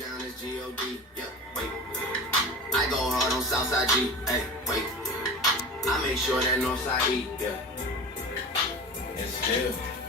down as G-O-D, yeah, wait. I go hard on Southside G, hey, wait. I make sure that Northside E, yeah. It's still.